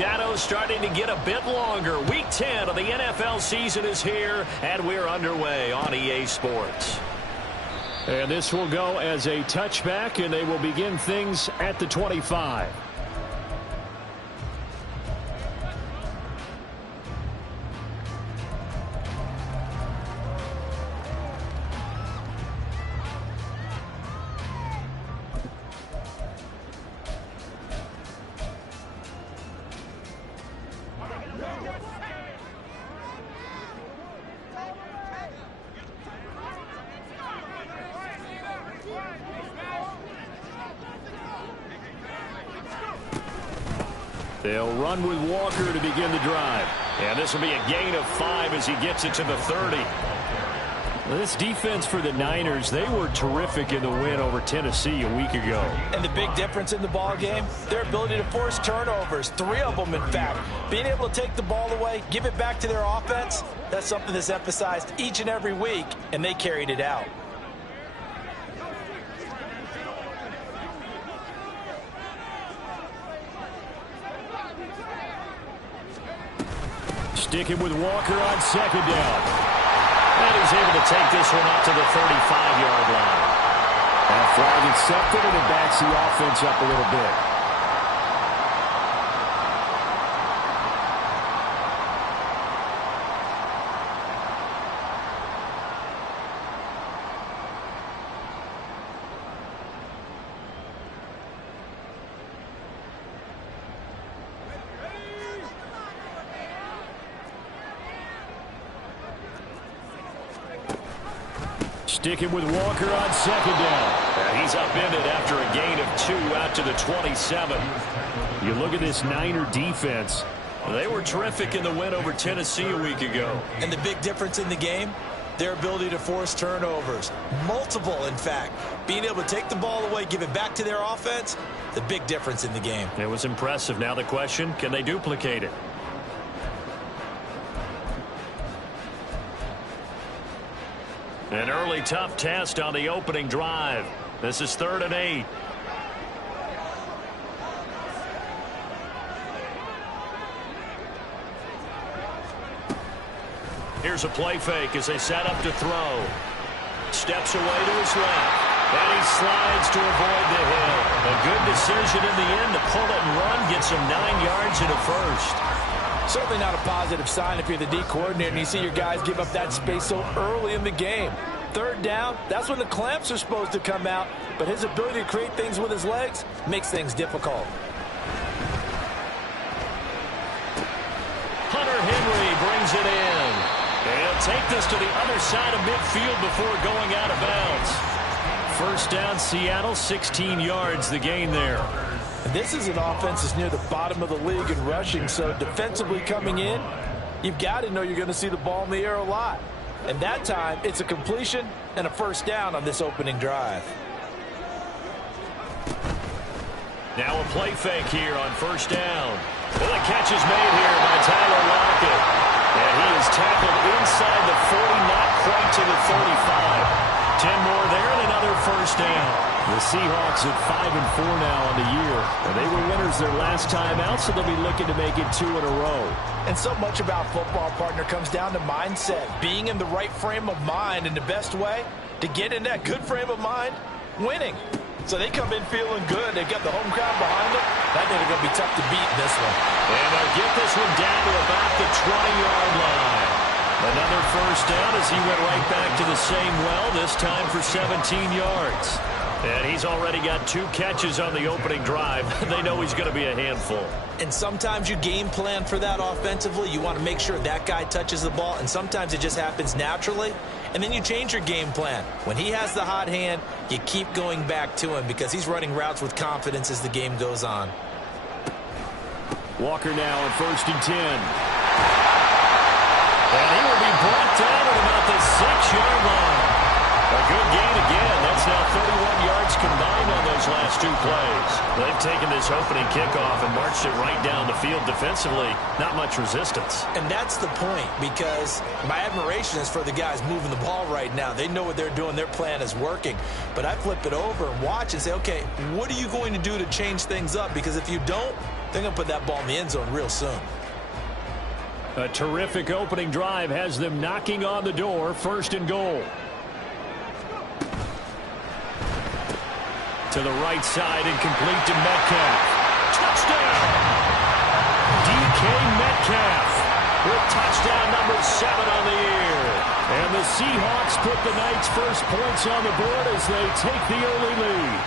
shadows starting to get a bit longer. Week 10 of the NFL season is here, and we're underway on EA Sports. And this will go as a touchback, and they will begin things at the 25. They'll run with Walker to begin the drive. And this will be a gain of 5 as he gets it to the 30. This defense for the Niners, they were terrific in the win over Tennessee a week ago. And the big difference in the ball game, their ability to force turnovers, 3 of them in fact. Being able to take the ball away, give it back to their offense, that's something that's emphasized each and every week, and they carried it out. Sticking with Walker on second down. And he's able to take this one up to the 35-yard line. That flag accepted, and it backs the offense up a little bit. Sticking with Walker on second down. And he's upended after a gain of 2 out to the 27. You look at this Niner defense. They were terrific in the win over Tennessee a week ago. And the big difference in the game, their ability to force turnovers. Multiple, in fact. Being able to take the ball away, give it back to their offense, the big difference in the game. It was impressive. Now the question, can they duplicate it? An early tough test on the opening drive. This is 3rd and 8. Here's a play fake as they set up to throw. Steps away to his left. And he slides to avoid the hill. A good decision in the end to pull it and run. Gets him 9 yards and a first. Certainly not a positive sign if you're the D coordinator and you see your guys give up that space so early in the game. 3rd down, that's when the clamps are supposed to come out, but his ability to create things with his legs makes things difficult. Hunter Henry brings it in. And he'll take this to the other side of midfield before going out of bounds. First down, Seattle, 16 yards the gain there. And this is an offense that's near the bottom of the league in rushing, so defensively coming in, you've got to know you're going to see the ball in the air a lot. And that time, it's a completion and a first down on this opening drive. Now a play fake here on first down. Well, the catch is made here by Tyler Lockett. And he is tackled inside the 40, not quite to the 35. 10 more there and another first down. The Seahawks at 5-4 now on the year. And they were winners their last time out, so they'll be looking to make it 2 in a row. And so much about football, partner, comes down to mindset. Being in the right frame of mind, and the best way to get in that good frame of mind, winning. So they come in feeling good. They've got the home crowd behind them. I think they're going to be tough to beat in this one. And they'll get this one down to about the 20-yard line. Another first down as he went right back to the same well, this time for 17 yards. And he's already got 2 catches on the opening drive. They know he's going to be a handful. And sometimes you game plan for that offensively. You want to make sure that guy touches the ball, and sometimes it just happens naturally. And then you change your game plan. When he has the hot hand, you keep going back to him because he's running routes with confidence as the game goes on. Walker now on 1st and 10. And he will be brought down at about the 6-yard line. A good gain again. That's now 31 yards combined on those last 2 plays. They've taken this opening kickoff and marched it right down the field defensively. Not much resistance. And that's the point, because my admiration is for the guys moving the ball right now. They know what they're doing. Their plan is working. But I flip it over and watch and say, okay, what are you going to do to change things up? Because if you don't, They're going to put that ball in the end zone real soon. A terrific opening drive has them knocking on the door. 1st and goal. To the right side and complete to Metcalf. Touchdown! DK Metcalf with touchdown number 7 on the year. And the Seahawks put the night's first points on the board as they take the early lead.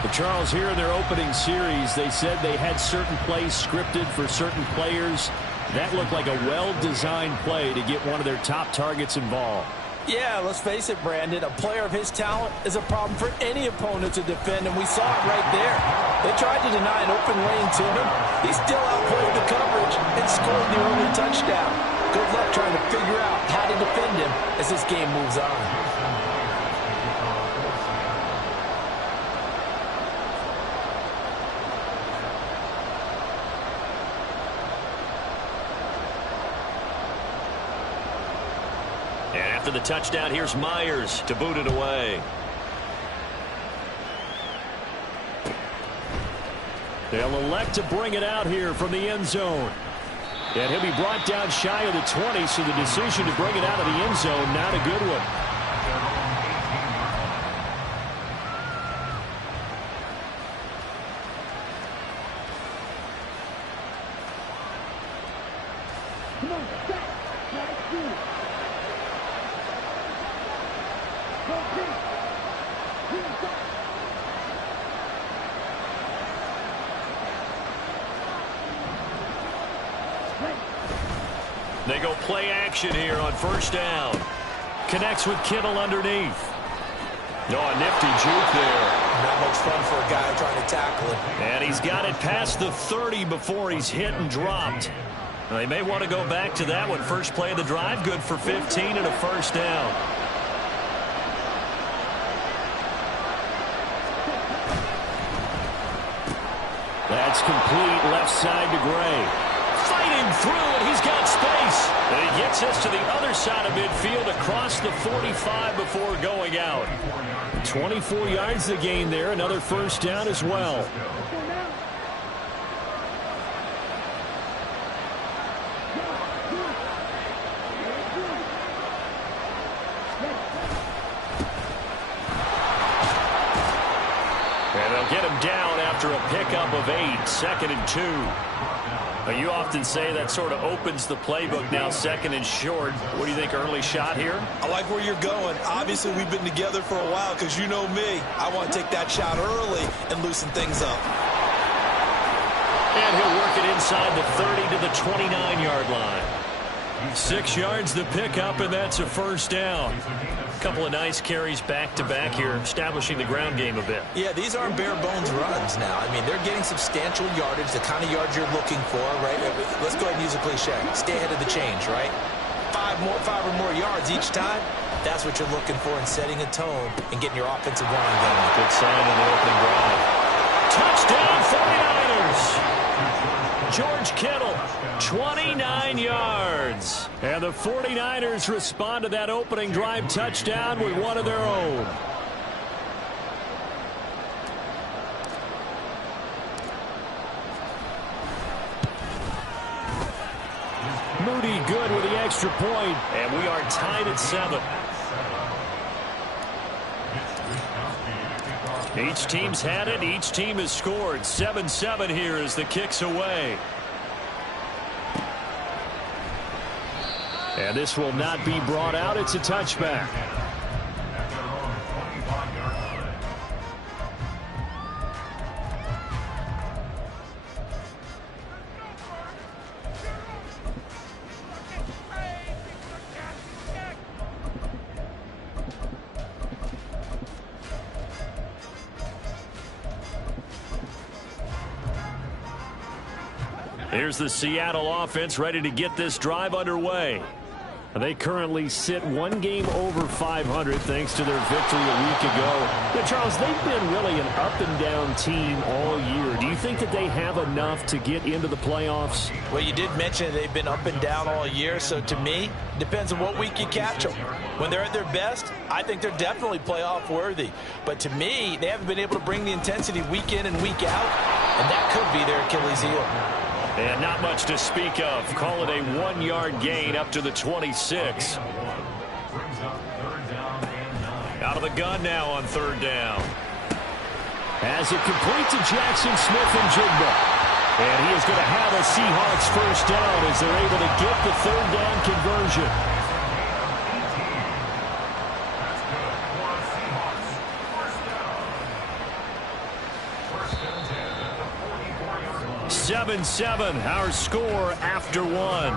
But Charles, here in their opening series, they said they had certain plays scripted for certain players. That looked like a well-designed play to get one of their top targets involved. Yeah, let's face it, Brandon. A player of his talent is a problem for any opponent to defend, and we saw it right there. They tried to deny an open lane to him. He still outplayed the coverage and scored the early touchdown. Good luck trying to figure out how to defend him as this game moves on. After the touchdown, here's Myers to boot it away. They'll elect to bring it out here from the end zone. And he'll be brought down shy of the 20, so the decision to bring it out of the end zone, not a good one. They go play action here on 1st down. Connects with Kittle underneath. Oh, a nifty juke there. Not much fun for a guy trying to tackle him. And he's got it past the 30 before he's hit and dropped. They may want to go back to that one. First play of the drive, good for 15 and a 1st down. That's complete left side to Gray. Fighting through, and he's got space. And he gets us to the other side of midfield across the 45 before going out. 24 yards to gain there. Another 1st down as well. And they'll get him down after a pickup of 8. 2nd and 2. You often say that sort of opens the playbook now, 2nd and short. What do you think, early shot here? I like where you're going. Obviously, we've been together for a while because you know me. I want to take that shot early and loosen things up. And he'll work it inside the 30 to the 29-yard line. 6 yards the pickup, and that's a 1st down. A couple of nice carries back-to-back here, establishing the ground game a bit. Yeah, these aren't bare-bones runs now. I mean, they're getting substantial yardage, the kind of yards you're looking for, right? Let's go ahead and use a cliche. Stay ahead of the change, right? 5 or more yards each time. That's what you're looking for in setting a tone and getting your offensive line going. Good sign in the opening drive. Touchdown, 49ers! George Kittle, 29 yards. And the 49ers respond to that opening drive touchdown with one of their own. Moody good with the extra point. And we are tied at 7. Each team's had it. Each team has scored. 7-7 here as the kick's away. And this will not be brought out. It's a touchback. Here's the Seattle offense ready to get this drive underway. They currently sit one game over 500 thanks to their victory a week ago. But Charles, they've been really an up-and-down team all year. Do you think that they have enough to get into the playoffs? Well, you did mention they've been up and down all year, so to me, it depends on what week you catch them. When they're at their best, I think they're definitely playoff worthy. But to me, they haven't been able to bring the intensity week in and week out, and that could be their Achilles heel. And not much to speak of. Call it a 1-yard gain up to the 26. Out of the gun now on third down. As it complete to Jackson Smith-Njigba. And he is going to have a Seahawks first down as they're able to get the third down conversion. 7-7, our score after one.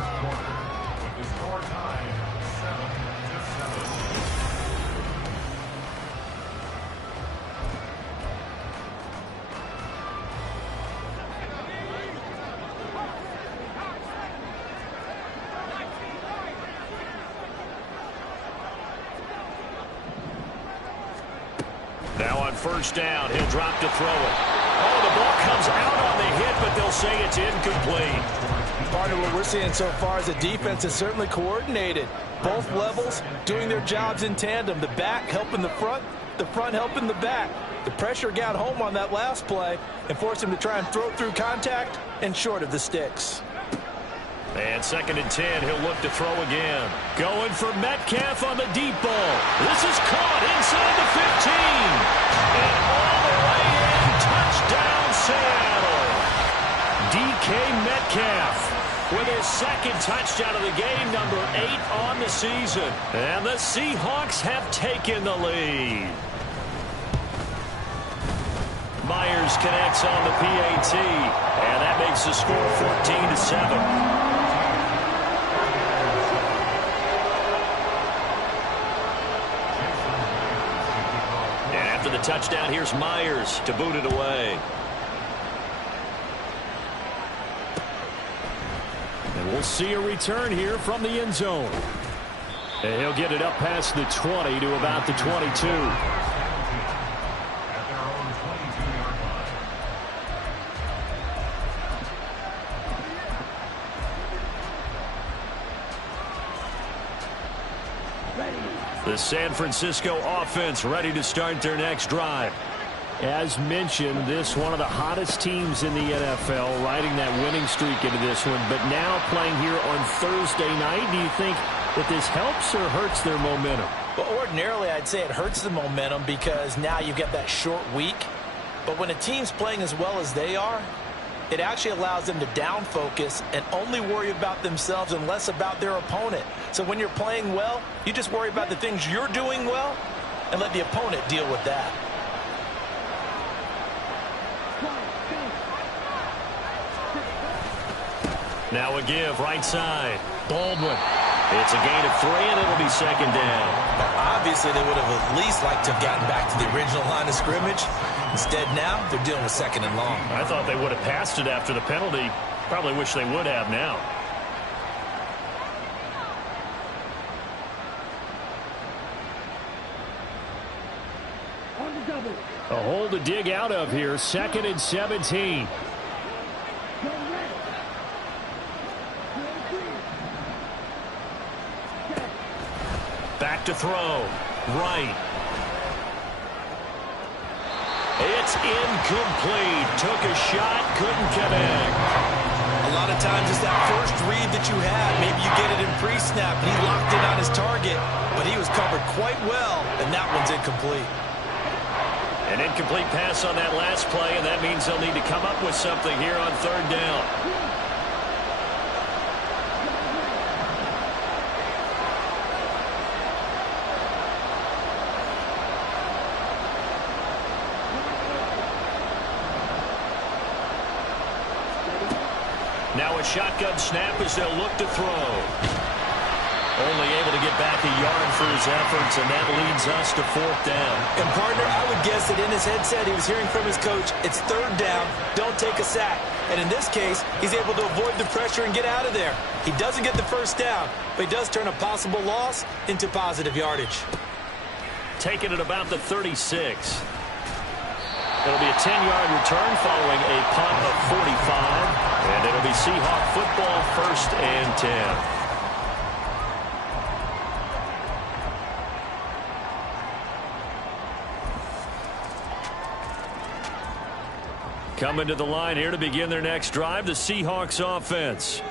Now on first down, he'll drop to throw it. Oh, the ball comes out on the hit, but they'll say it's incomplete. Part of what we're seeing so far is the defense is certainly coordinated. Both levels doing their jobs in tandem. The back helping the front helping the back. The pressure got home on that last play and forced him to try and throw through contact and short of the sticks. And 2nd and 10, he'll look to throw again. Going for Metcalf on the deep ball. This is caught inside the 15. And all the way in, touchdown Seattle. DK Metcalf with his 2nd touchdown of the game, number 8 on the season. And the Seahawks have taken the lead. Myers connects on the PAT, and that makes the score 14-7. The touchdown, here's Myers to boot it away. And we'll see a return here from the end zone. And he'll get it up past the 20 to about the 22. The San Francisco offense ready to start their next drive. As mentioned, this one of the hottest teams in the NFL, riding that winning streak into this one, but now playing here on Thursday night. Do you think that this helps or hurts their momentum? Well, ordinarily, I'd say it hurts the momentum because now you've got that short week. But when a team's playing as well as they are, it actually allows them to down focus and only worry about themselves and less about their opponent. So when you're playing well, you just worry about the things you're doing well and let the opponent deal with that. Now a give right side. Baldwin. It's a gain of 3, and it'll be 2nd down. Well, obviously, they would have at least liked to have gotten back to the original line of scrimmage. Instead, now they're dealing with 2nd and long. I thought they would have passed it after the penalty. Probably wish they would have now. A hole to dig out of here. 2nd and 17. Back to throw. Right. It's incomplete. Took a shot, couldn't connect. A lot of times it's that first read that you had. Maybe you get it in pre-snap, and he locked in on his target, but he was covered quite well, and that one's incomplete. An incomplete pass on that last play, and that means they'll need to come up with something here on 3rd down. Now a shotgun snap as they'll look to throw. Only able to get back a yard for his efforts, and that leads us to 4th down. And, partner, I would guess that in his headset he was hearing from his coach, it's 3rd down, don't take a sack. And in this case, he's able to avoid the pressure and get out of there. He doesn't get the 1st down, but he does turn a possible loss into positive yardage. Taking it about the 36. It'll be a 10-yard return following a punt of 45. And it'll be Seahawk football, 1st and 10. Coming to the line here to begin their next drive, the Seahawks offense.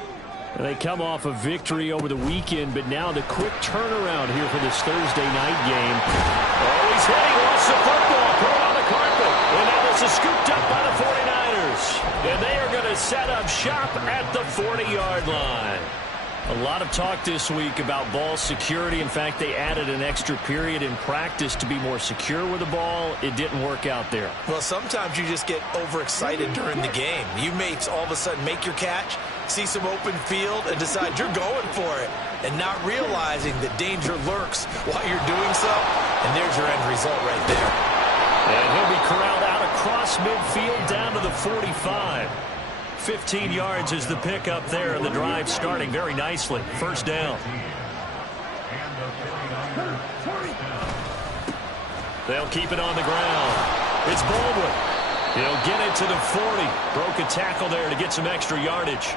And they come off a victory over the weekend, but now the quick turnaround here for this Thursday night game. Oh, he's hitting, lost the football, put it on the carpet. And now this is scooped up by the 49ers. And they are going to set up shop at the 40-yard line. A lot of talk this week about ball security. In fact, they added an extra period in practice to be more secure with the ball. It didn't work out there. Well, sometimes you just get overexcited during the game. You may all of a sudden make your catch, see some open field, and decide you're going for it, and not realizing that danger lurks while you're doing so. And there's your end result right there. And he'll be corralled out across midfield down to the 45. 15 yards is the pickup there, and the drive starting very nicely. 1st down. They'll keep it on the ground. It's Baldwin. He'll get it to the 40. Broke a tackle there to get some extra yardage.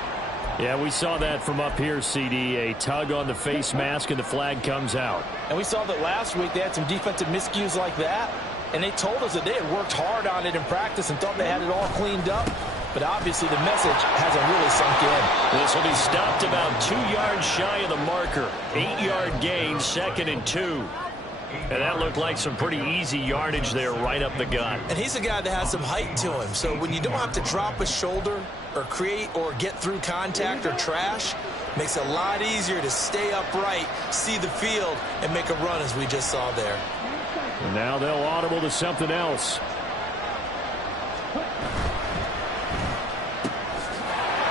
Yeah, we saw that from up here, CD. A tug on the face mask, and the flag comes out. And we saw that last week they had some defensive miscues like that, and they told us that they had worked hard on it in practice and thought they had it all cleaned up. But obviously the message hasn't really sunk in. This will be stopped about 2 yards shy of the marker. 8-yard gain, 2nd and 2. And that looked like some pretty easy yardage there right up the gut. And he's a guy that has some height to him. So when you don't have to drop a shoulder or create or get through contact or trash, makes it a lot easier to stay upright, see the field, and make a run as we just saw there. And now they'll audible to something else.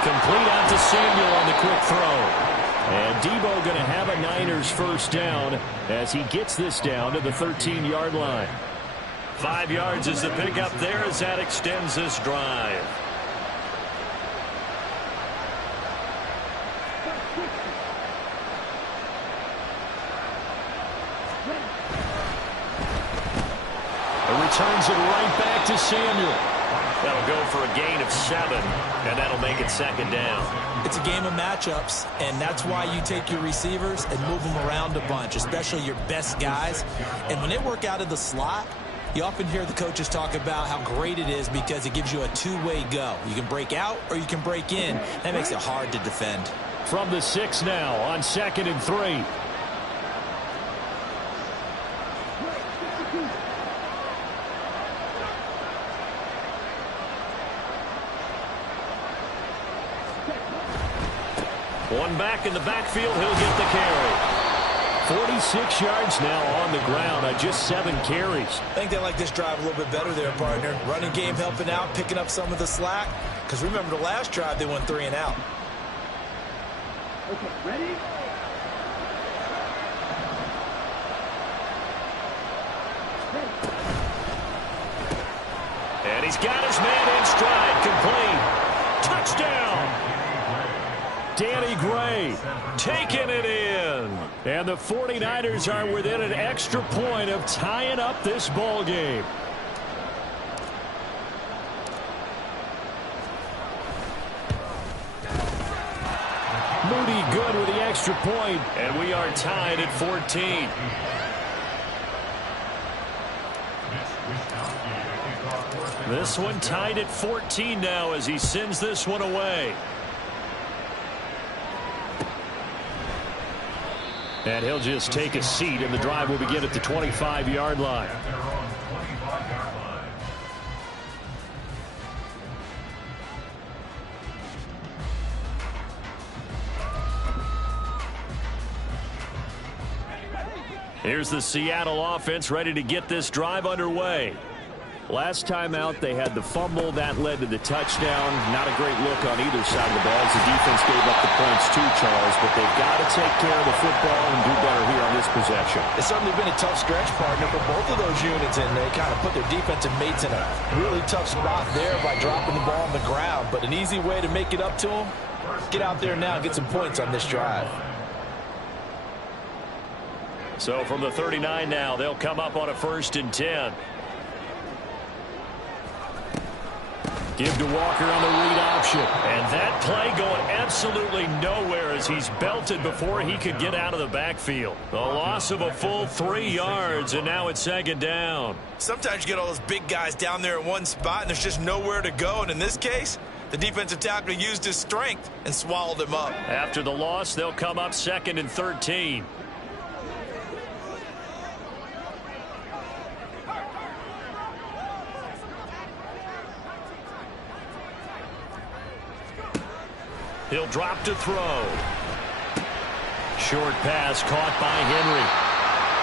Complete out to Samuel on the quick throw. And Debo going to have a Niners 1st down as he gets this down to the 13-yard line. 5 yards is the pickup there as that extends this drive. It returns it right back to Samuel. That'll go for a gain of 7, and that'll make it 2nd down. It's a game of matchups, and that's why you take your receivers and move them around a bunch, especially your best guys. And when they work out of the slot, you often hear the coaches talk about how great it is because it gives you a two-way go. You can break out or you can break in. That makes it hard to defend. From the 6 now on 2nd and 3. One back in the backfield, he'll get the carry. 46 yards now on the ground on just 7 carries. I think they like this drive a little bit better there, partner. Running game helping out, picking up some of the slack. Because remember the last drive, they went 3 and out. Okay, ready? And he's got his man in stride, complete. Touchdown! Danny Gray taking it in. And the 49ers are within an extra point of tying up this ball game. Moody good with the extra point, and we are tied at 14. This one tied at 14 now as he sends this one away. And he'll just take a seat, and the drive will begin at the 25-yard line. Here's the Seattle offense ready to get this drive underway. Last time out, they had the fumble. That led to the touchdown. Not a great look on either side of the ball as the defense gave up the points too, Charles. But they've got to take care of the football and do better here on this possession. It's certainly been a tough stretch, partner, for both of those units, and they kind of put their defensive mates in a really tough spot there by dropping the ball on the ground. But an easy way to make it up to them, get out there now and get some points on this drive. So from the 39 now, they'll come up on a 1st and 10. Give to Walker on the read option. And that play going absolutely nowhere as he's belted before he could get out of the backfield. A loss of a full 3 yards, and now it's 2nd down. Sometimes you get all those big guys down there in one spot, and there's just nowhere to go. And in this case, the defensive tackle used his strength and swallowed him up. After the loss, they'll come up 2nd and 13. He'll drop to throw. Short pass caught by Henry.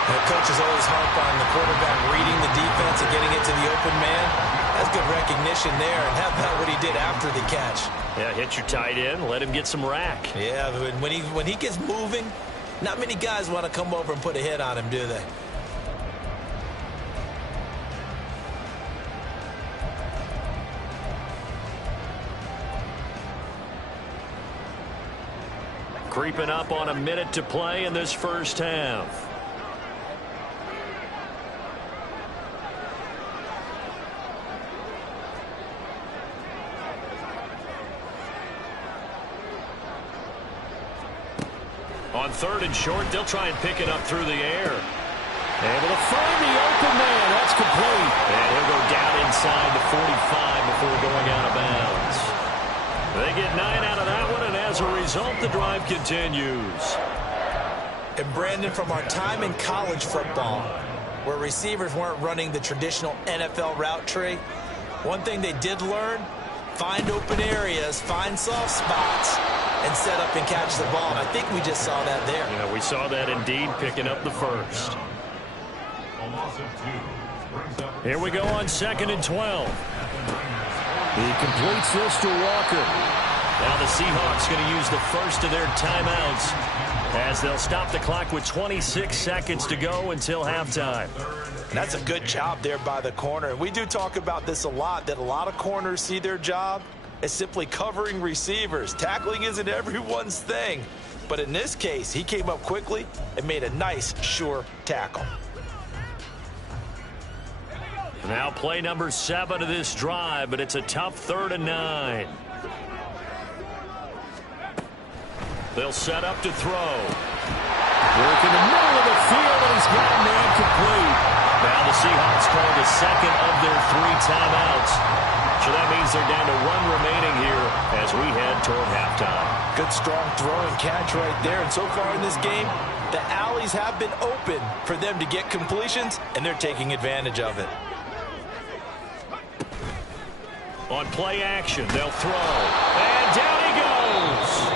The coach is always harp on the quarterback reading the defense and getting it to the open man. That's good recognition there. And how about what he did after the catch? Yeah, hit your tight end. Let him get some rack. Yeah, when he gets moving, not many guys want to come over and put a hit on him, do they? Creeping up on a minute to play in this first half. On 3rd and short, they'll try and pick it up through the air. Able to find the open man. That's complete. And he'll go down inside the 45 before going out of bounds. They get 9 out of that one, and as a result, the drive continues. And Brandon, from our time in college football, where receivers weren't running the traditional NFL route tree, one thing they did learn, find open areas, find soft spots, and set up and catch the ball. And I think we just saw that there. Yeah, we saw that indeed, picking up the first. Here we go on 2nd and 12. He completes this to Walker. Now the Seahawks going to use the first of their timeouts as they'll stop the clock with 26 seconds to go until halftime. That's a good job there by the corner. We do talk about this a lot, that a lot of corners see their job as simply covering receivers. Tackling isn't everyone's thing. But in this case, he came up quickly and made a nice, sure tackle. Now play number 7 of this drive, but it's a tough 3rd and 9. They'll set up to throw. Work in the middle of the field, and he's got a man complete. Now the Seahawks call the 2nd of their 3 timeouts. So that means they're down to 1 remaining here as we head toward halftime. Good, strong throw and catch right there. And so far in this game, the alleys have been open for them to get completions, and they're taking advantage of it. On play action, they'll throw. And down he goes.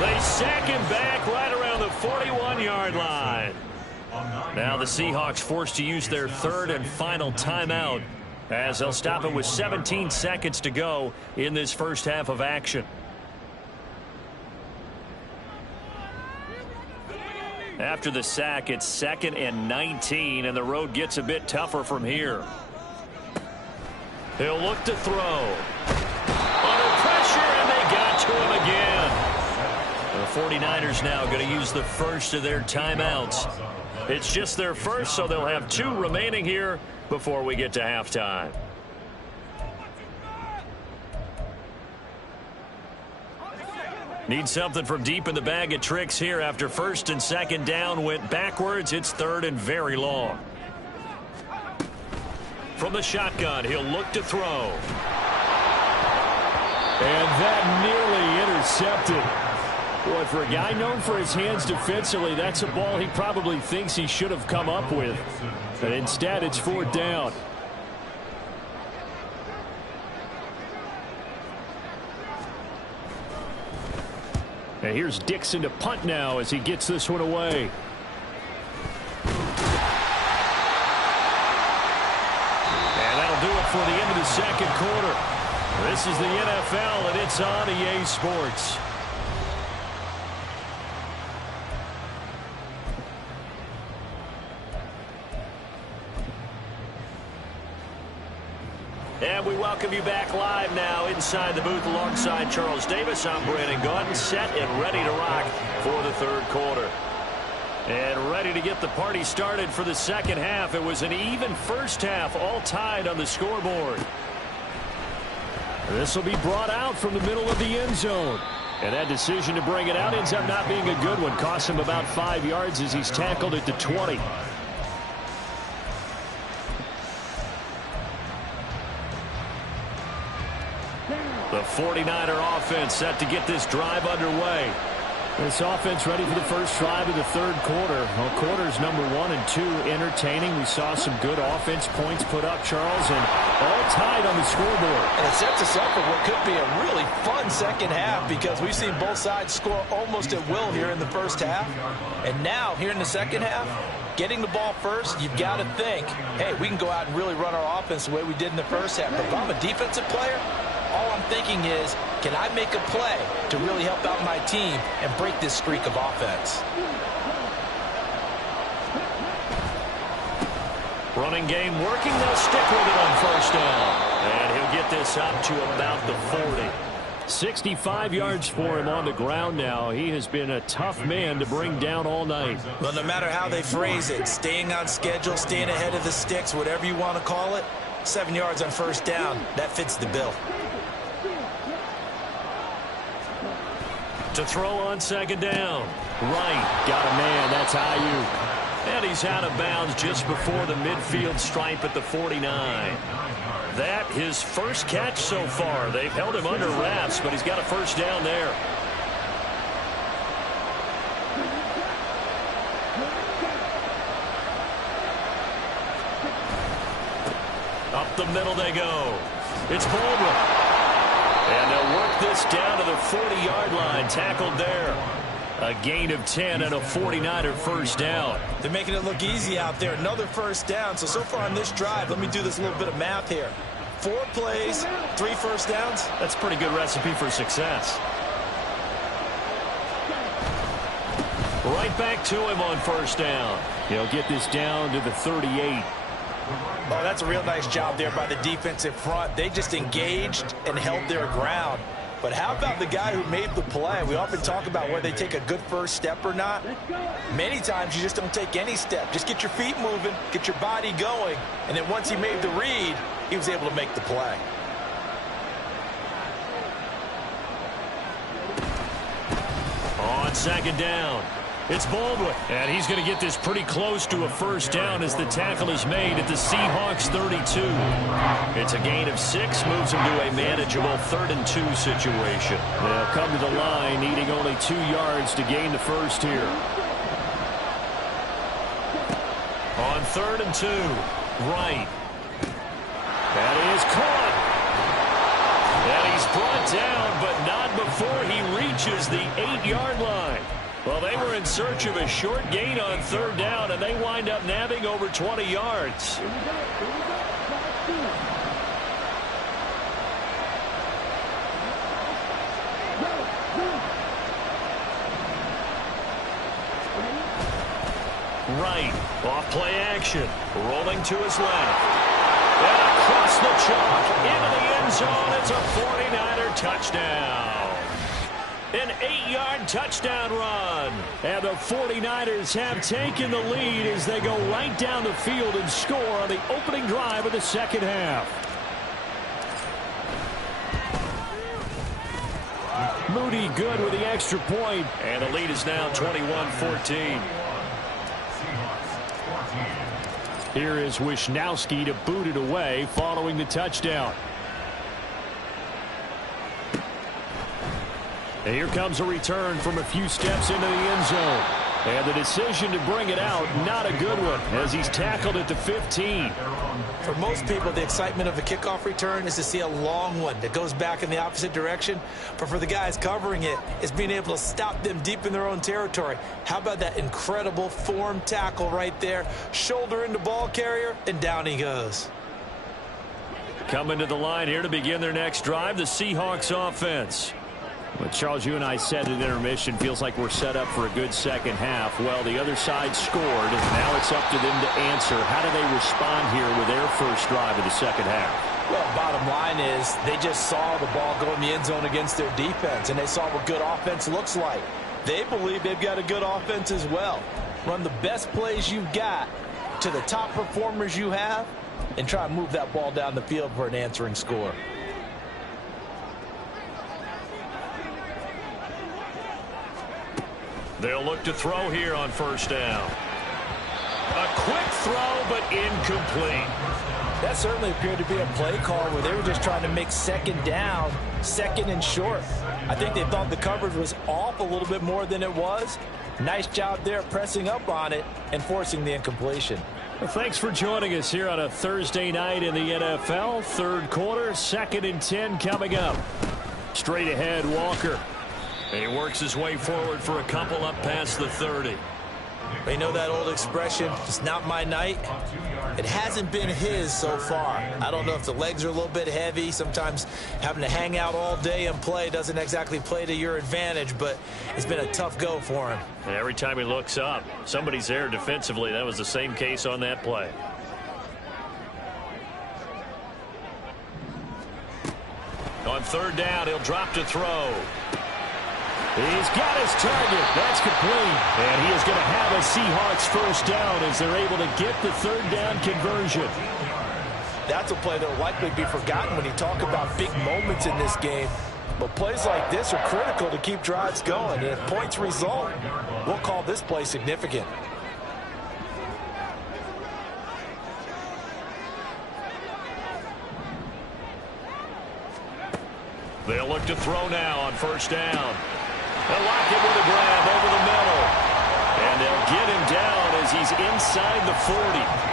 They sack him back right around the 41-yard line. Now the Seahawks forced to use their 3rd and final timeout as they'll stop it with 17 seconds to go in this first half of action. After the sack, it's 2nd and 19, and the road gets a bit tougher from here. He'll look to throw. Under pressure, and they got to him again. The 49ers now going to use the first of their timeouts. It's just their first, so they'll have 2 remaining here before we get to halftime. Need something from deep in the bag of tricks here after 1st and 2nd down went backwards. It's 3rd and very long. From the shotgun, he'll look to throw. And that nearly intercepted. Boy, for a guy known for his hands defensively, that's a ball he probably thinks he should have come up with. But instead, it's 4th down. And here's Dixon to punt now as he gets this one away. And that'll do it for second quarter. This is the NFL, and it's on EA Sports. And we welcome you back live now inside the booth alongside Charles Davis. I'm Brandon Gaudin, set and ready to rock for the third quarter. And ready to get the party started for the second half. It was an even first half, all tied on the scoreboard. This will be brought out from the middle of the end zone. And that decision to bring it out ends up not being a good one. Cost him about 5 yards as he's tackled at the 20. The 49er offense set to get this drive underway. This offense ready for the first drive of the third quarter. Well, quarters number 1 and 2 entertaining. We saw some good offense points put up, Charles, and all tied on the scoreboard. And it sets us up for what could be a really fun second half because we've seen both sides score almost at will here in the first half. And now, here in the second half, getting the ball first, you've got to think, hey, we can go out and really run our offense the way we did in the first half. But if I'm a defensive player, all I'm thinking is, can I make a play to really help out my team and break this streak of offense? Running game working. They'll stick with it on first down. And he'll get this up to about the 40. 65 yards for him on the ground now. He has been a tough man to bring down all night. Well, no matter how they phrase it, staying on schedule, staying ahead of the sticks, whatever you want to call it, 7 yards on first down, that fits the bill. To throw on second down. Right. Got a man. That's Ayuk. And he's out of bounds just before the midfield stripe at the 49. That his first catch so far. They've held him under wraps, but he's got a first down there. Up the middle they go. It's Baldwin. And they'll work this down to the 40-yard line. Tackled there. A gain of 10 and a 49er first down. They're making it look easy out there. Another first down. So far on this drive, let me do this little bit of math here. 4 plays, 3 first downs. That's a pretty good recipe for success. Right back to him on first down. He'll get this down to the 38. Oh, that's a real nice job there by the defensive front. They just engaged and held their ground. But how about the guy who made the play? We often talk about whether they take a good first step or not. Many times you just don't take any step. Just get your feet moving, get your body going, and then once he made the read, he was able to make the play. On second down, it's Baldwin. And he's going to get this pretty close to a first down as the tackle is made at the Seahawks 32. It's a gain of 6, moves him to a manageable 3rd and 2 situation. They'll come to the line, needing only 2 yards to gain the first here. On 3rd and 2, right. That is caught. And he's brought down, but not before he reaches the 8-yard line. Well, they were in search of a short gain on 3rd down, and they wind up nabbing over 20 yards. Right, off play action, rolling to his left. And across the chalk, into the end zone, it's a 49er touchdown. An 8-yard touchdown run. And the 49ers have taken the lead as they go right down the field and score on the opening drive of the second half. Moody good with the extra point. And the lead is now 21-14. Here is Wisnowski to boot it away following the touchdown. And here comes a return from a few steps into the end zone. And the decision to bring it out, not a good one, as he's tackled at the 15. For most people, the excitement of a kickoff return is to see a long one that goes back in the opposite direction. But for the guys covering it, it's being able to stop them deep in their own territory. How about that incredible form tackle right there? Shoulder into ball carrier, and down he goes. Coming to the line here to begin their next drive, the Seahawks offense. Well, Charles, you and I said at intermission, feels like we're set up for a good second half. Well, the other side scored, and now it's up to them to answer. How do they respond here with their first drive of the second half? Well, bottom line is they just saw the ball go in the end zone against their defense, and they saw what good offense looks like. They believe they've got a good offense as well. Run the best plays you've got to the top performers you have, and try and move that ball down the field for an answering score. They'll look to throw here on first down. A quick throw, but incomplete. That certainly appeared to be a play call where they were just trying to make second down, second and short. I think they thought the coverage was off a little bit more than it was. Nice job there pressing up on it and forcing the incompletion. Well, thanks for joining us here on a Thursday night in the NFL. Third quarter, 2nd and 10 coming up. Straight ahead, Walker. He works his way forward for a couple up past the 30. They know that old expression, it's not my night. It hasn't been his so far. I don't know if the legs are a little bit heavy. Sometimes having to hang out all day and play doesn't exactly play to your advantage, but it's been a tough go for him. And every time he looks up, somebody's there defensively. That was the same case on that play. On third down, he'll drop to throw. He's got his target. That's complete. And he is going to have a Seahawks first down as they're able to get the third down conversion. That's a play that will likely be forgotten when you talk about big moments in this game. But plays like this are critical to keep drives going. And if points result, we'll call this play significant. They'll look to throw now on first down. They'll lock it with a grab over the middle. And they'll get him down as he's inside the 40.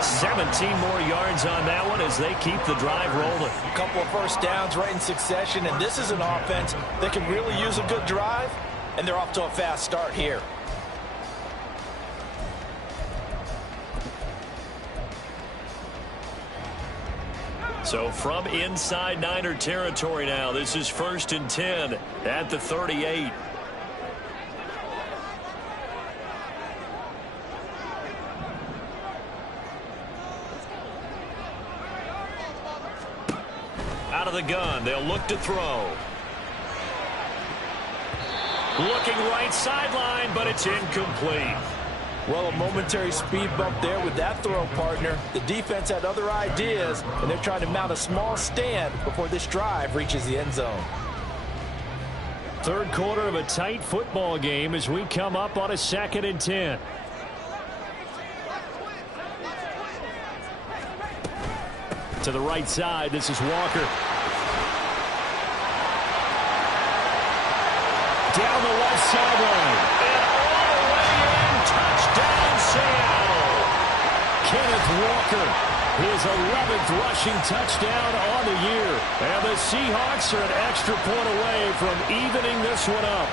17 more yards on that one as they keep the drive rolling. A couple of first downs right in succession, and this is an offense that can really use a good drive, and they're off to a fast start here. So from inside Niner territory now, this is 1st and 10 at the 38. Out of the gun, they'll look to throw. Looking right sideline, but it's incomplete. Well, a momentary speed bump there with that throw partner. The defense had other ideas, and they're trying to mount a small stand before this drive reaches the end zone. Third quarter of a tight football game as we come up on a 2nd and 10. To the right side, this is Walker. Down the left sideline. And all the way in, touchdown Seattle. Kenneth Walker, his 11th rushing touchdown on the year. And the Seahawks are an extra point away from evening this one up.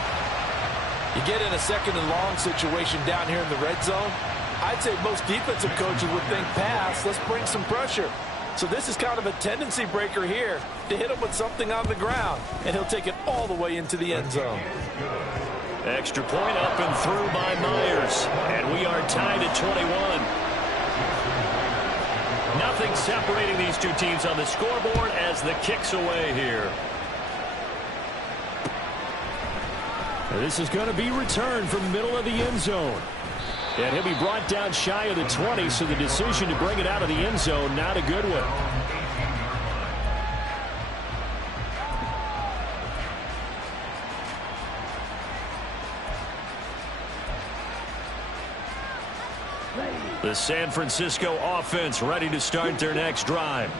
You get in a 2nd and long situation down here in the red zone, I'd say most defensive coaches would think pass, let's bring some pressure. So this is kind of a tendency breaker here to hit him with something on the ground, and he'll take it all the way into the end zone. Extra point up and through by Myers. And we are tied at 21. Nothing separating these two teams on the scoreboard as the kick's away here. This is going to be returned from the middle of the end zone. And he'll be brought down shy of the 20, so the decision to bring it out of the end zone, not a good one. The San Francisco offense ready to start their next drive.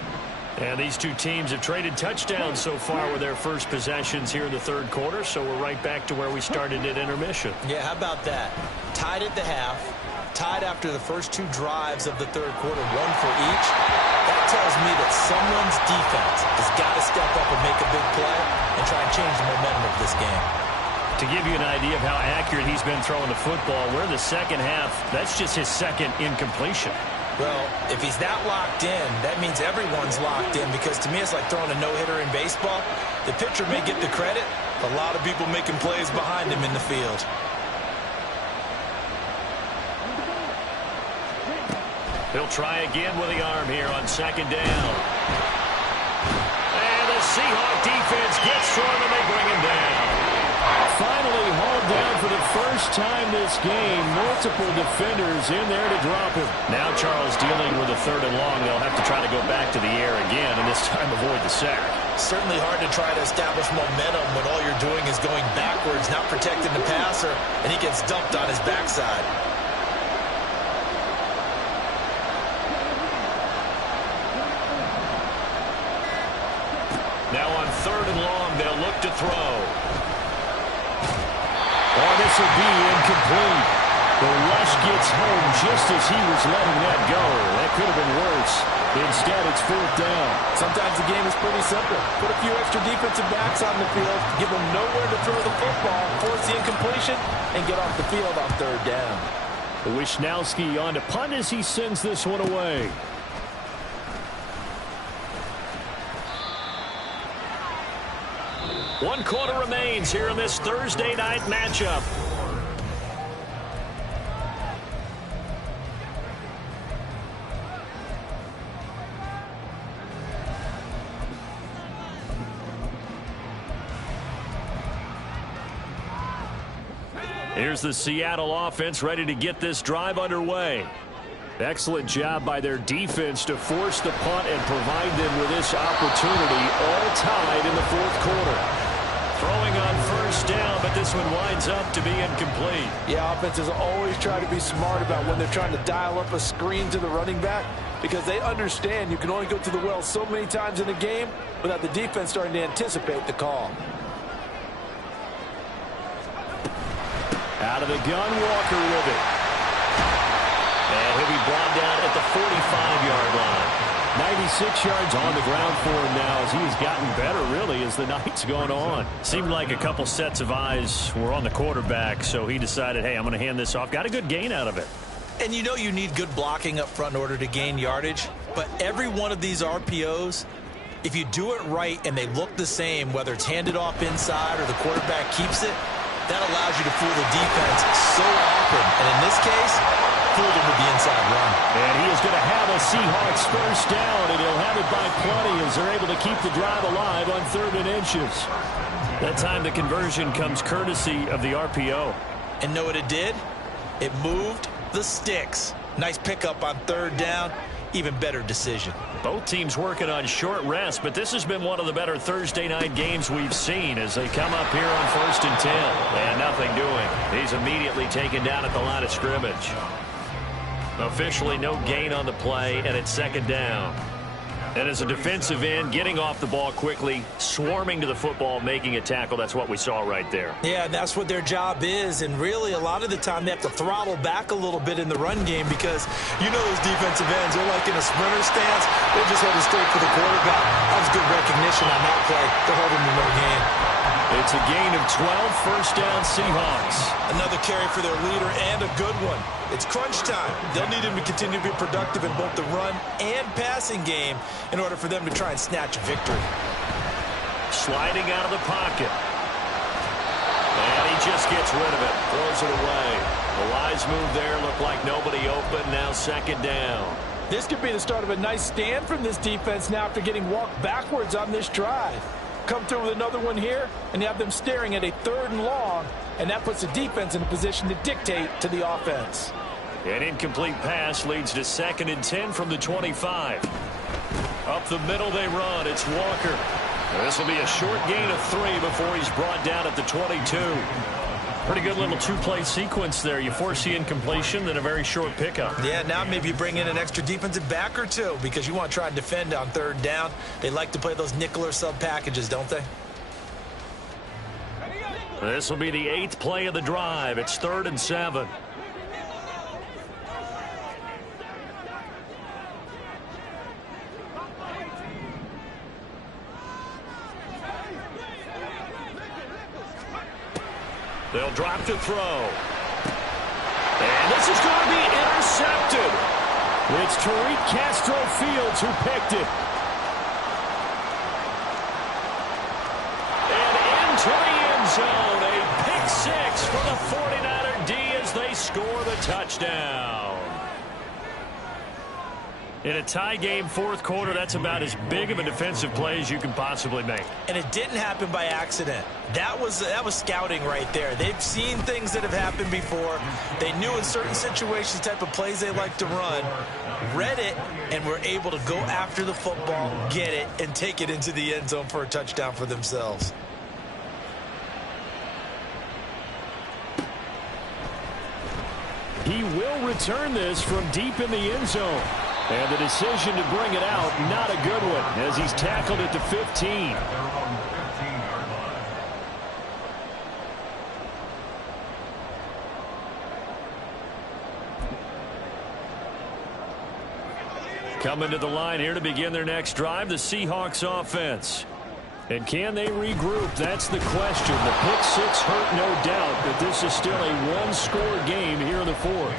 And these two teams have traded touchdowns so far with their first possessions here in the third quarter, so we're right back to where we started at intermission. Yeah, how about that? Tied at the half, tied after the first two drives of the third quarter, one for each. That tells me that someone's defense has got to step up and make a big play and try and change the momentum of this game. To give you an idea of how accurate he's been throwing the football, we're in the second half. That's just his second incompletion. Well, if he's that locked in, that means everyone's locked in, because to me it's like throwing a no-hitter in baseball. The pitcher may get the credit. A lot of people making plays behind him in the field. He'll try again with the arm here on second down. And the Seahawks defense gets to him, and they bring him down. Finally hauled down for the first time this game. Multiple defenders in there to drop him. Now Charles dealing with a 3rd and long. They'll have to try to go back to the air again, and this time avoid the sack. Certainly hard to try to establish momentum when all you're doing is going backwards, not protecting the passer, and he gets dumped on his backside. Now on 3rd and long, they'll look to throw. Oh, this will be incomplete. The rush gets home just as he was letting that go. That could have been worse. Instead, it's 4th down. Sometimes the game is pretty simple. Put a few extra defensive backs on the field, give them nowhere to throw the football, force the incompletion, and get off the field on 3rd down. Wishnowski on to punt as he sends this one away. One quarter remains here in this Thursday night matchup. Here's the Seattle offense ready to get this drive underway. Excellent job by their defense to force the punt and provide them with this opportunity, all tied in the 4th quarter. Throwing on 1st down, but this one winds up to be incomplete. Yeah, offenses always try to be smart about when they're trying to dial up a screen to the running back, because they understand you can only go to the well so many times in a game without the defense starting to anticipate the call. Out of the gun, Walker with it. And he'll be brought down at the 45-yard line. 96 yards on the ground for him now as he has gotten better, really, as the night's gone on. Seemed like a couple sets of eyes were on the quarterback, so he decided, hey, I'm going to hand this off. Got a good gain out of it. And you know you need good blocking up front in order to gain yardage, but every one of these RPOs, if you do it right and they look the same, whether it's handed off inside or the quarterback keeps it, that allows you to fool the defense so often. And in this case, fooled him with the inside run. And he is going to have a Seahawks 1st down, and he'll have it by plenty as they're able to keep the drive alive on 3rd and inches. That time the conversion comes courtesy of the RPO. And know what it did? It moved the sticks. Nice pickup on 3rd down. Even better decision. Both teams working on short rest, but this has been one of the better Thursday night games we've seen as they come up here on 1st and 10. And nothing doing. He's immediately taken down at the line of scrimmage. Officially no gain on the play, and it's 2nd down. And as a defensive end, getting off the ball quickly, swarming to the football, making a tackle, that's what we saw right there. Yeah, that's what their job is, and really a lot of the time they have to throttle back a little bit in the run game because you know those defensive ends, they're like in a sprinter stance, they're just headed straight for the quarterback. That was good recognition on that play. They're holding the no gain. It's a gain of 12, 1st down Seahawks. Another carry for their leader and a good one. It's crunch time. They'll need him to continue to be productive in both the run and passing game in order for them to try and snatch a victory. Sliding out of the pocket. And he just gets rid of it. Throws it away. A wise move there. Looked like nobody open. Now 2nd down. This could be the start of a nice stand from this defense now after getting walked backwards on this drive. Come through with another one here, and you have them staring at a 3rd and long, and that puts the defense in a position to dictate to the offense. An incomplete pass leads to 2nd and 10 from the 25. Up the middle they run. It's Walker. This will be a short gain of 3 before he's brought down at the 22. Pretty good little 2-play sequence there. You force the incompletion, then a very short pickup. Yeah, now maybe you bring in an extra defensive back or two because you want to try and defend on 3rd down. They like to play those nickel or sub packages, don't they? This will be the 8th play of the drive. It's 3rd and 7. They'll drop to throw. And this is going to be intercepted. It's Tariq Castro-Fields who picked it. And into the end zone. A pick six for the 49er D as they score the touchdown. In a tie game, fourth quarter, that's about as big of a defensive play as you can possibly make. And it didn't happen by accident. That was scouting right there. They've seen things that have happened before. They knew in certain situations the type of plays they like to run, read it, and were able to go after the football, get it, and take it into the end zone for a touchdown for themselves. He will return this from deep in the end zone. And the decision to bring it out, not a good one, as he's tackled at the 15. Coming to the line here to begin their next drive, the Seahawks offense. And can they regroup? That's the question. The pick six hurt, no doubt, but this is still a one-score game here in the fourth.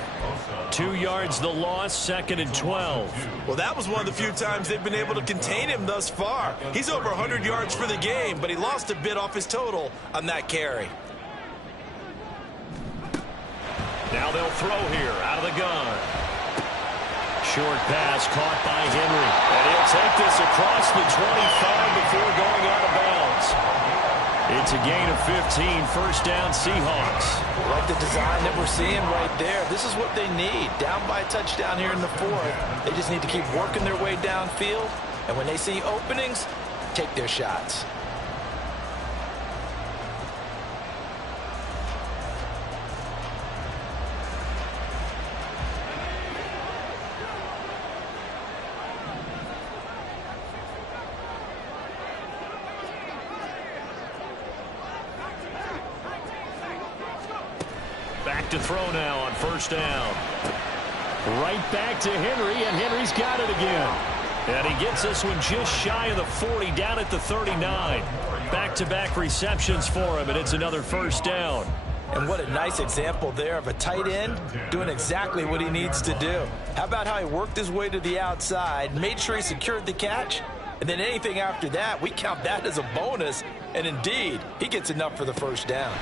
2 yards the loss, 2nd and 12. Well, that was one of the few times they've been able to contain him thus far. He's over 100 yards for the game, but he lost a bit off his total on that carry. Now they'll throw here out of the gun. Short pass caught by Henry. And he'll take this across the 25 before going out of bounds. It's a gain of 15, first down Seahawks. I like the design that we're seeing right there. This is what they need. Down by a touchdown here in the fourth. They just need to keep working their way downfield. And when they see openings, take their shots. Back to throw now on first down. Right back to Henry, and Henry's got it again. And he gets this one just shy of the 40, down at the 39. Back-to-back receptions for him, and it's another first down. And what a nice example there of a tight end doing exactly what he needs to do. How about how he worked his way to the outside, made sure he secured the catch, and then anything after that, we count that as a bonus. And indeed, he gets enough for the first down.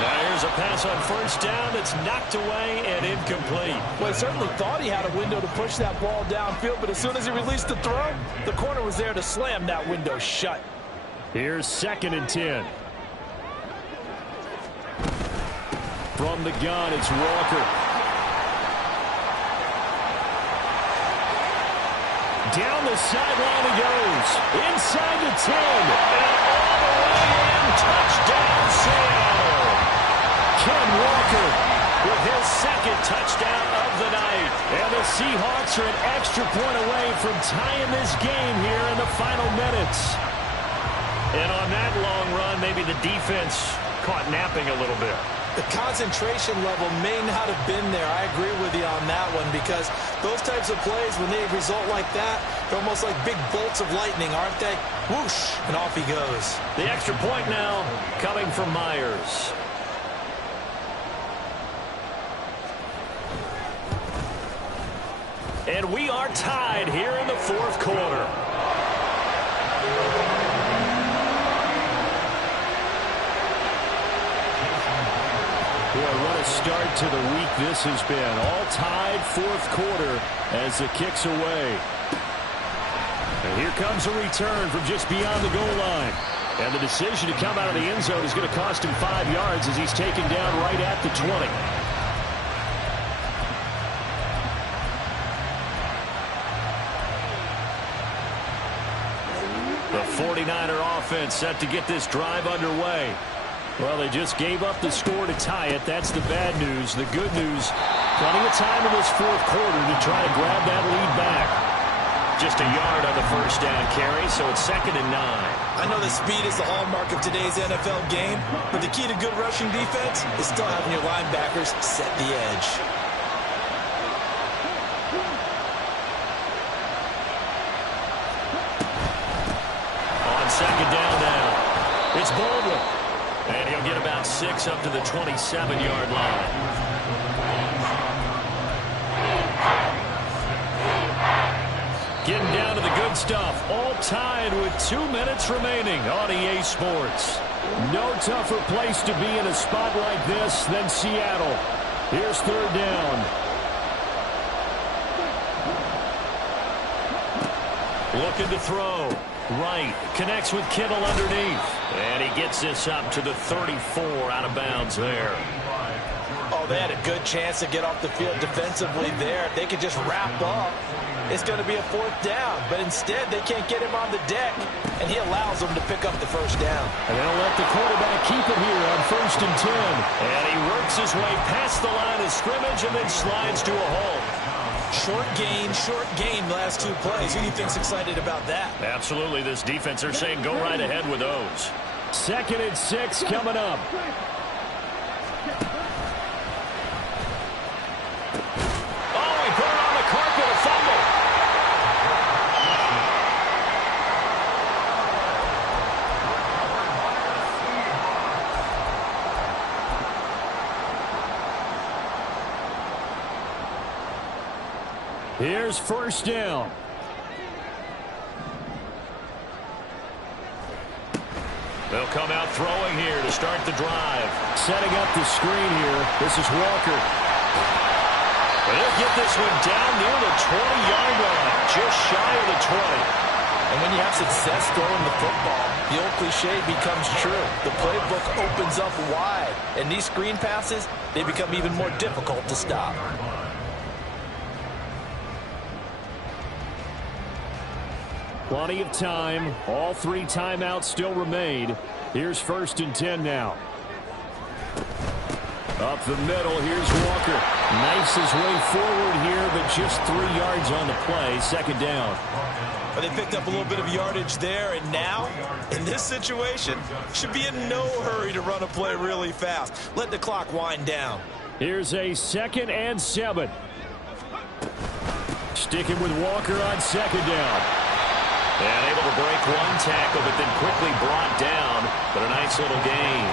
Now here's a pass on first down that's knocked away and incomplete. Well, he certainly thought he had a window to push that ball downfield, but as soon as he released the throw, the corner was there to slam that window shut. Here's 2nd and 10. From the gun, it's Walker. Down the sideline he goes. Inside the 10. And all the way in. Touchdown, Seattle. Ken Walker with his 2nd touchdown of the night. And the Seahawks are an extra point away from tying this game here in the final minutes. And on that long run, maybe the defense caught napping a little bit. The concentration level may not have been there. I agree with you on that one, because those types of plays, when they result like that, they're almost like big bolts of lightning, aren't they? Whoosh, and off he goes. The extra point now coming from Myers. And we are tied here in the fourth quarter. Boy, what a start to the week this has been. All tied, fourth quarter as the kick's away. And here comes a return from just beyond the goal line. And the decision to come out of the end zone is going to cost him 5 yards as he's taken down right at the 20. The 49er offense set to get this drive underway. Well, they just gave up the score to tie it. That's the bad news. The good news, plenty of time in this fourth quarter to try to grab that lead back. Just a yard on the first down carry, so it's 2nd and 9. I know that speed is the hallmark of today's NFL game, but the key to good rushing defense is still having your linebackers set the edge. On 2nd down now, it's Baldwin. And he'll get about 6 up to the 27-yard line. Getting down to the good stuff. All tied with 2 minutes remaining on EA Sports. No tougher place to be in a spot like this than Seattle. Here's third down. Looking to throw. Right. Connects with Kittle underneath. And he gets this up to the 34 out of bounds there. Oh, they had a good chance to get off the field defensively there. If they could just wrap up, it's going to be a fourth down. But instead, they can't get him on the deck, and he allows them to pick up the first down. And they'll let the quarterback keep it here on 1st and 10. And he works his way past the line of scrimmage and then slides to a halt. Short gain last 2 plays. Who do you think's excited about that? Absolutely. This defense are saying go right ahead with those. 2nd and 6 coming up. Oh, he put it on the carpet, a fumble. Here's first down. They'll come out throwing here to start the drive. Setting up the screen here. This is Walker. They'll get this one down near the 20-yard line, just shy of the 20. And when you have success throwing the football, the old cliche becomes true. The playbook opens up wide, and these screen passes, they become even more difficult to stop. Plenty of time. All 3 timeouts still remain. Here's 1st and 10 now. Up the middle, here's Walker. Knifes his way forward here, but just 3 yards on the play. 2nd down. But they picked up a little bit of yardage there, and now, in this situation, should be in no hurry to run a play really fast. Let the clock wind down. Here's a 2nd and 7. Sticking with Walker on 2nd down. And able to break one tackle, but then quickly brought down. But a nice little gain.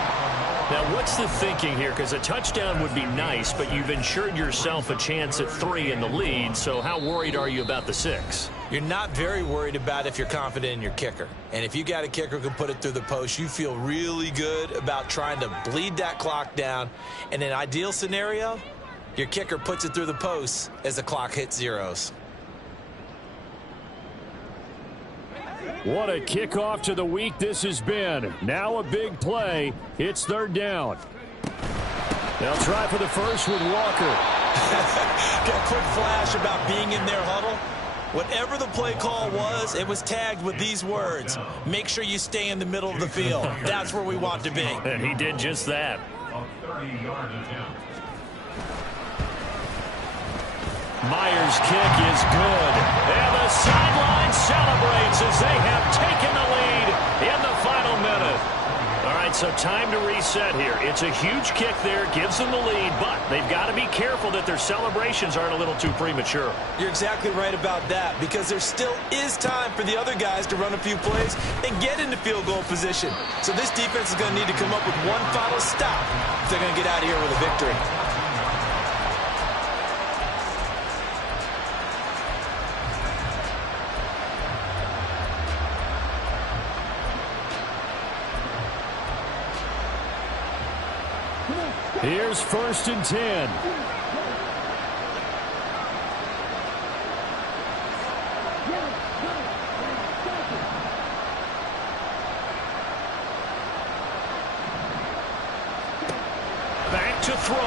Now, what's the thinking here? Because a touchdown would be nice, but you've ensured yourself a chance at 3 in the lead. So how worried are you about the 6? You're not very worried about if you're confident in your kicker. And if you got a kicker who can put it through the post, you feel really good about trying to bleed that clock down. In an ideal scenario, your kicker puts it through the post as the clock hits zeros. What a kickoff to the week this has been. Now a big play. It's 3rd down. They'll try for the first with Walker. Got a quick flash about being in their huddle. Whatever the play call was, it was tagged with these words. Make sure you stay in the middle of the field. That's where we want to be. And he did just that. Myers' kick is good. And the sideline celebrates as they have taken the lead in the final minute. All right, so time to reset here. It's a huge kick there, gives them the lead, but they've got to be careful that their celebrations aren't a little too premature. You're exactly right about that, because there still is time for the other guys to run a few plays and get into field goal position. So this defense is going to need to come up with one final stop if they're going to get out of here with a victory. Here's 1st and 10. Back to throw.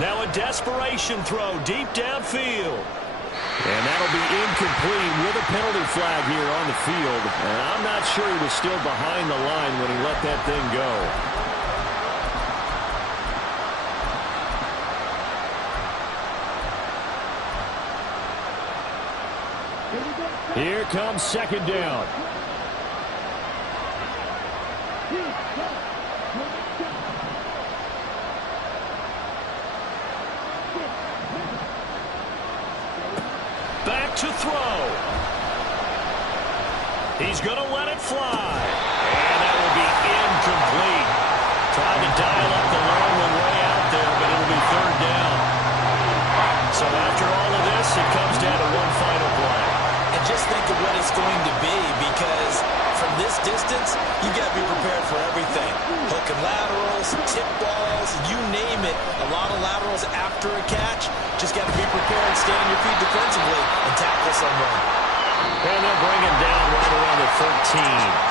Now a desperation throw deep downfield. And that'll be incomplete with a penalty flag here on the field. And I'm not sure he was still behind the line when he let that thing go. Here comes 2nd down. Back to throw. He's going to let it fly. dumps, tip balls, you name it. A lot of laterals after a catch. Just got to be prepared, stay on your feet defensively, and tackle someone. And they'll bring him down right around the 13.